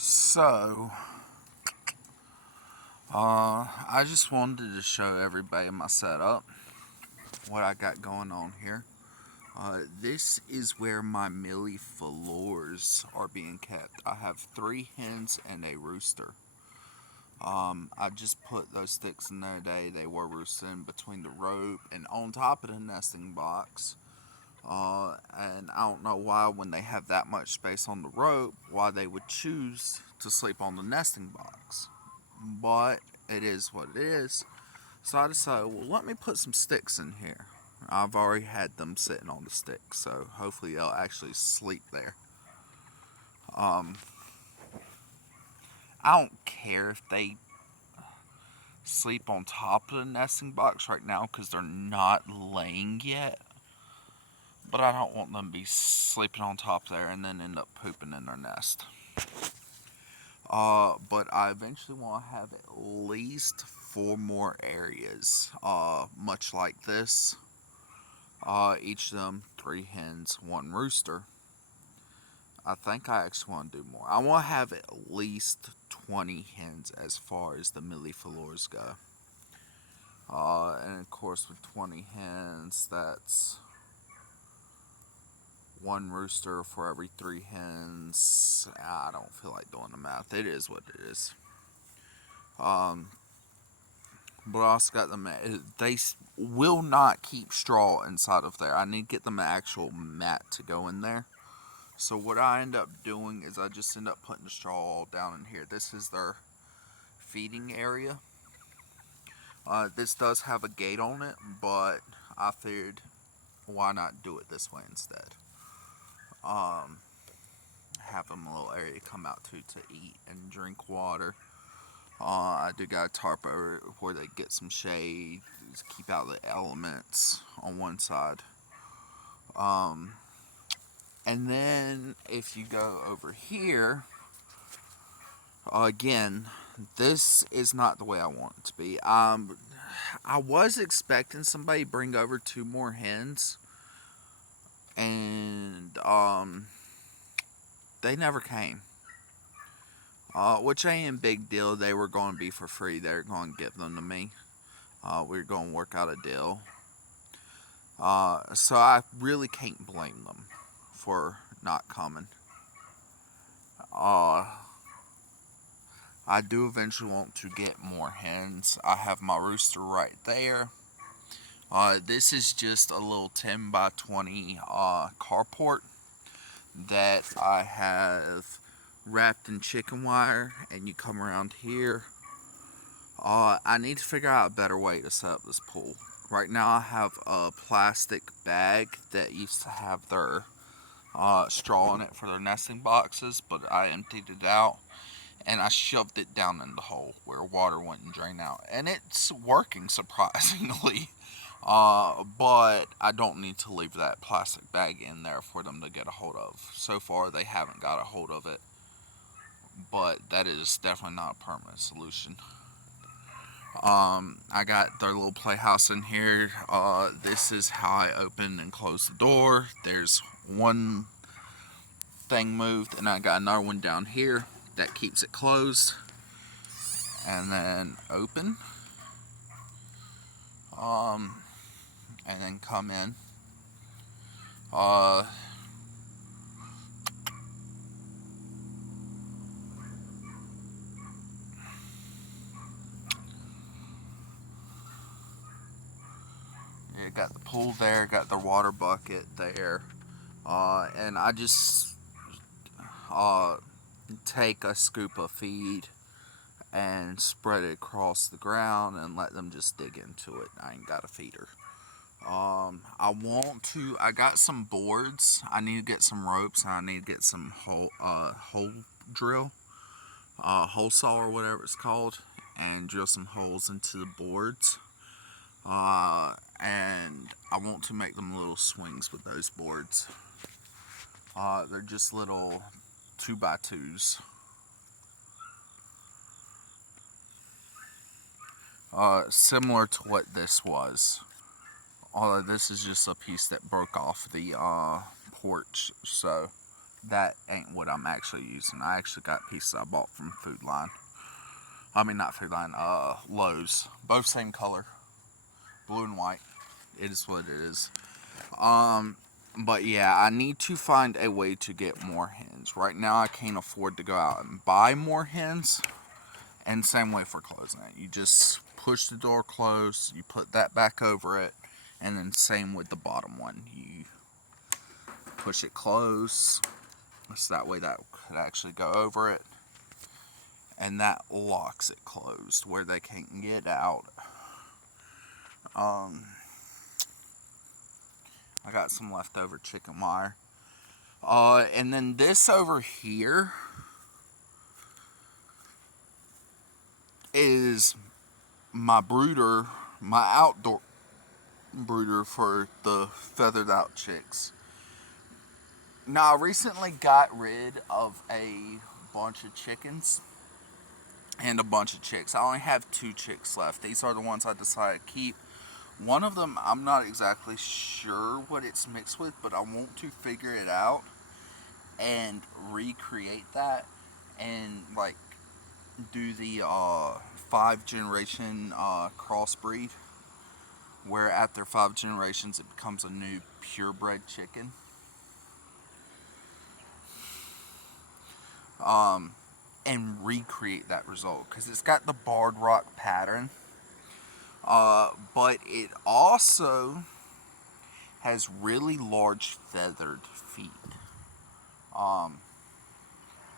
So, I just wanted to show everybody my setup, what I got going on here. This is where my milliflores are being kept. I have 3 hens and a rooster. I just put those sticks in there today. They were roosting between the rope and on top of the nesting box. And I don't know why, when they have that much space on the rope, why they would choose to sleep on the nesting box. But it is what it is. So I decided, well, let me put some sticks in here. I've already had them sitting on the sticks, so hopefully they'll actually sleep there. Um, I don't care if they sleep on top of the nesting box right now because they're not laying yet. But I don't want them to be sleeping on top there and then end up pooping in their nest. But I eventually want to have at least 4 more areas, much like this. Each of them 3 hens, 1 rooster. I think I actually want to do more. I want to have at least 20 hens as far as the milliflores go. And of course, with 20 hens, that's 1 rooster for every 3 hens. I don't feel like doing the math. It is what it is. But I also got them. They will not keep straw inside of there. I need to get them an actual mat to go in there. So what I end up doing is I just end up putting the straw all down in here. This is their feeding area. This does have a gate on it, but I figured why not do it this way instead. Have them a little area to come out to eat and drink water. I do got a tarp over where they get some shade, keep out the elements on one side. And then if you go over here, again, this is not the way I want it to be. I was expecting somebody to bring over 2 more hens, and they never came. Which ain't a big deal. They were going to be for free. They were going to give them to me. We were going to work out a deal. So I really can't blame them for not coming. I do eventually want to get more hens. I have my rooster right there. This is just a little 10 by 20 carport that I have wrapped in chicken wire, and you come around here. I need to figure out a better way to set up this pool. Right now I have a plastic bag that used to have their straw in it for their nesting boxes, but I emptied it out and I shoved it down in the hole where water wouldn't drain out, and it's working surprisingly. But I don't need to leave that plastic bag in there for them to get a hold of. So far they haven't got a hold of it, but that is definitely not a permanent solution. I got their little playhouse in here. This is how I open and close the door. There's one thing moved, and I got another one down here that keeps it closed. And then open. And then come in. Yeah, got the pool there, got the water bucket there. And I just take a scoop of feed and spread it across the ground and let them just dig into it. I ain't got a feeder. I got some boards. I need to get some ropes, and I need to get some hole drill, hole saw or whatever it's called, and drill some holes into the boards. And I want to make them little swings with those boards. They're just little 2x2s. Similar to what this was. Although this is just a piece that broke off the porch, so that ain't what I'm actually using. I actually got pieces I bought from Food Line. I mean, not Food Line, Lowe's. Both same color, blue and white. It is what it is. But yeah, I need to find a way to get more hens. Right now, I can't afford to go out and buy more hens. And same way for closing it. You just push the door closed, you put that back over it, and then same with the bottom one. You push it close, so that way that could actually go over it. And that locks it closed where they can't get out. I got some leftover chicken wire. And then this over here is my brooder, my outdoor brooder for the feathered out chicks. Now, I recently got rid of a bunch of chickens and a bunch of chicks. I only have 2 chicks left. These are the ones I decided to keep. One of them, I'm not exactly sure what it's mixed with, but I want to figure it out and recreate that and like do the 5 generation crossbreed, where after 5 generations it becomes a new purebred chicken. And recreate that result because it's got the barred rock pattern, but it also has really large feathered feet.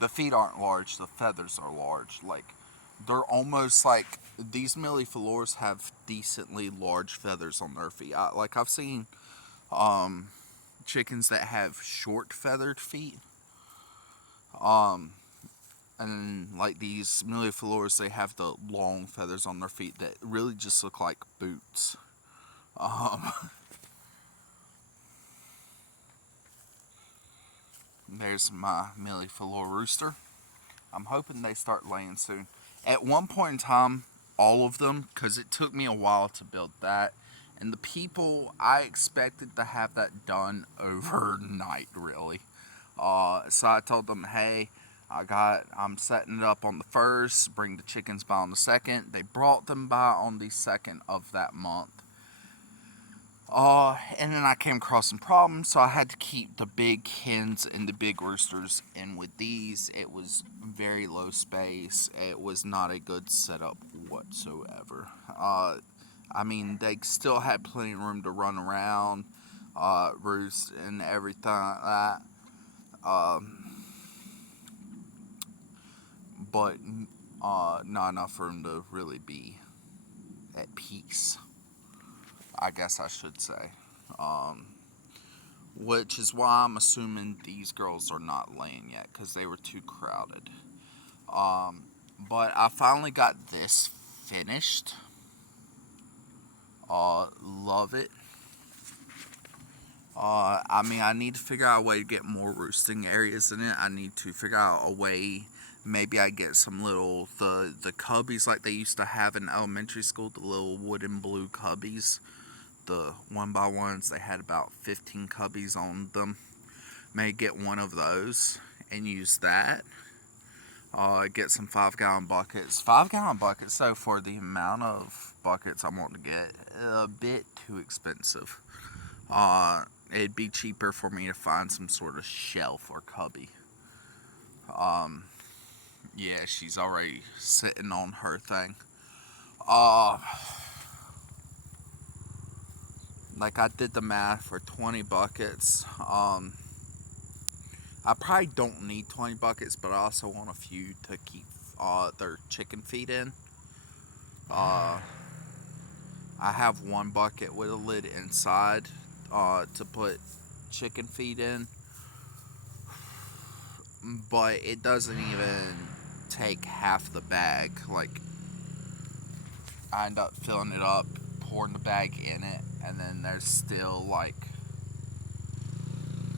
The feet aren't large, the feathers are large. Like, they're almost like these milliflores have decently large feathers on their feet. I've seen chickens that have short feathered feet. And like these milliflores, they have the long feathers on their feet that really just look like boots. There's my milliflore rooster. I'm hoping they start laying soon. At one point in time, all of them, because it took me a while to build that, and the people, I expected to have that done overnight, really. So I told them, hey, I'm setting it up on the 1st, bring the chickens by on the 2nd. They brought them by on the 2nd of that month. And then I came across some problems, so I had to keep the big hens and the big roosters. And with these, it was very low space. It was not a good setup whatsoever. I mean, they still had plenty of room to run around, roost, and everything like that. But not enough room to really be at peace, I guess I should say. Which is why I'm assuming these girls are not laying yet, because they were too crowded. But I finally got this finished. Love it. I mean, I need to figure out a way to get more roosting areas in it. I need to figure out a way. Maybe I get some little the cubbies like they used to have in elementary school, the little wooden blue cubbies, the 1x1s. They had about 15 cubbies on them. May get one of those and use that. Get some 5-gallon buckets. 5-gallon buckets, so for the amount of buckets I want to get, a bit too expensive. It'd be cheaper for me to find some sort of shelf or cubby. Yeah, she's already sitting on her thing. Like I did the math for 20 buckets. I probably don't need 20 buckets, but I also want a few to keep their chicken feed in. I have one bucket with a lid inside to put chicken feed in, but it doesn't even take half the bag. Like, I end up filling it up, pouring the bag in it, and then there's still like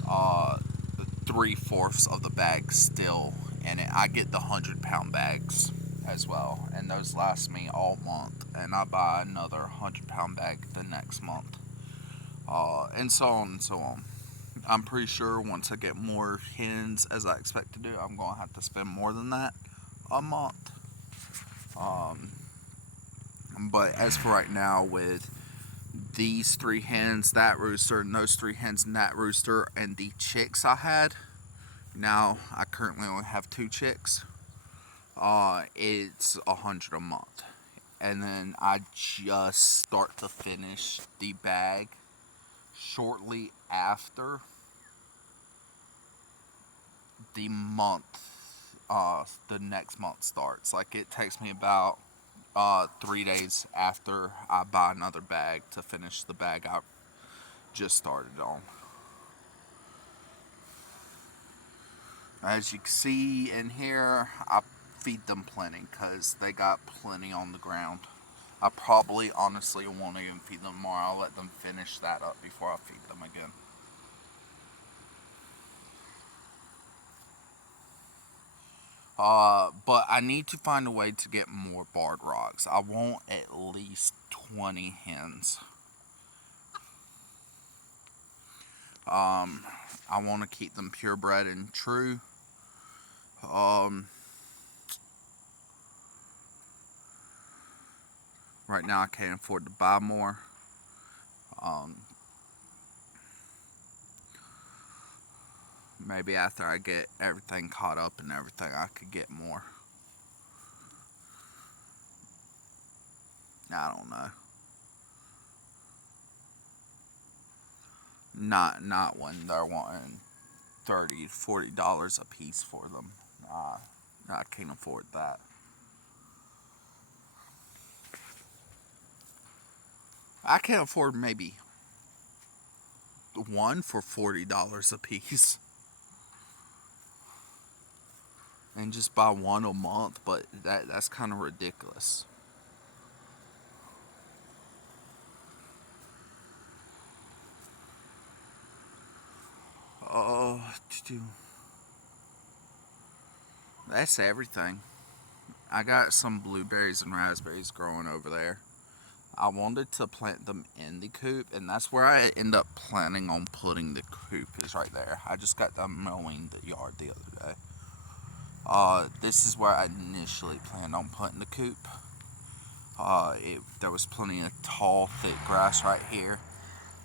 3/4 of the bag still in it. I get the 100-pound bags as well, and those last me all month, and I buy another 100-pound bag the next month, and so on and so on. I'm pretty sure once I get more hens as I expect to do, I'm going to have to spend more than that a month. But as for right now, with these 3 hens, that rooster, and those 3 hens and that rooster, and the chicks I had, now I currently only have 2 chicks. It's $100 a month, and then I just start to finish the bag shortly after the month, the next month starts. Like, it takes me about 3 days after I buy another bag to finish the bag I just started on. As you can see in here, I feed them plenty because they got plenty on the ground. I probably honestly won't even feed them more. I'll let them finish that up before I feed them again. But I need to find a way to get more barred rocks. I want at least 20 hens. I want to keep them purebred and true. Right now I can't afford to buy more. Maybe after I get everything caught up and everything, I could get more. I don't know. Not when they're wanting $30, $40 a piece for them. I can't afford that. I can't afford maybe one for $40 a piece. And just buy one a month, but that's kind of ridiculous. Oh, that's everything. I got some blueberries and raspberries growing over there. I wanted to plant them in the coop, and that's where I end up planning on putting the coop, is right there. I just got done mowing the yard the other day. This is where I initially planned on putting the coop. There was plenty of tall, thick grass right here.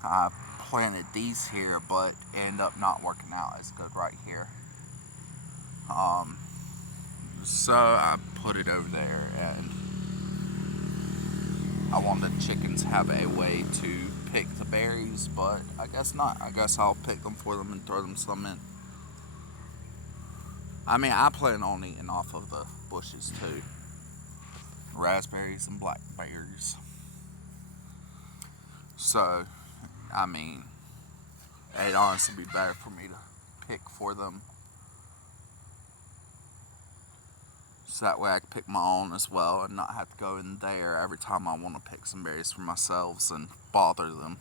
I planted these here, but end up not working out as good right here. So I put it over there, and I want the chickens have a way to pick the berries, but I guess not. I guess I'll pick them for them and throw them some in. I mean, I plan on eating off of the bushes too. Raspberries and blackberries. So, I mean, it'd honestly be better for me to pick for them. So that way I can pick my own as well and not have to go in there every time I want to pick some berries for myself and bother them.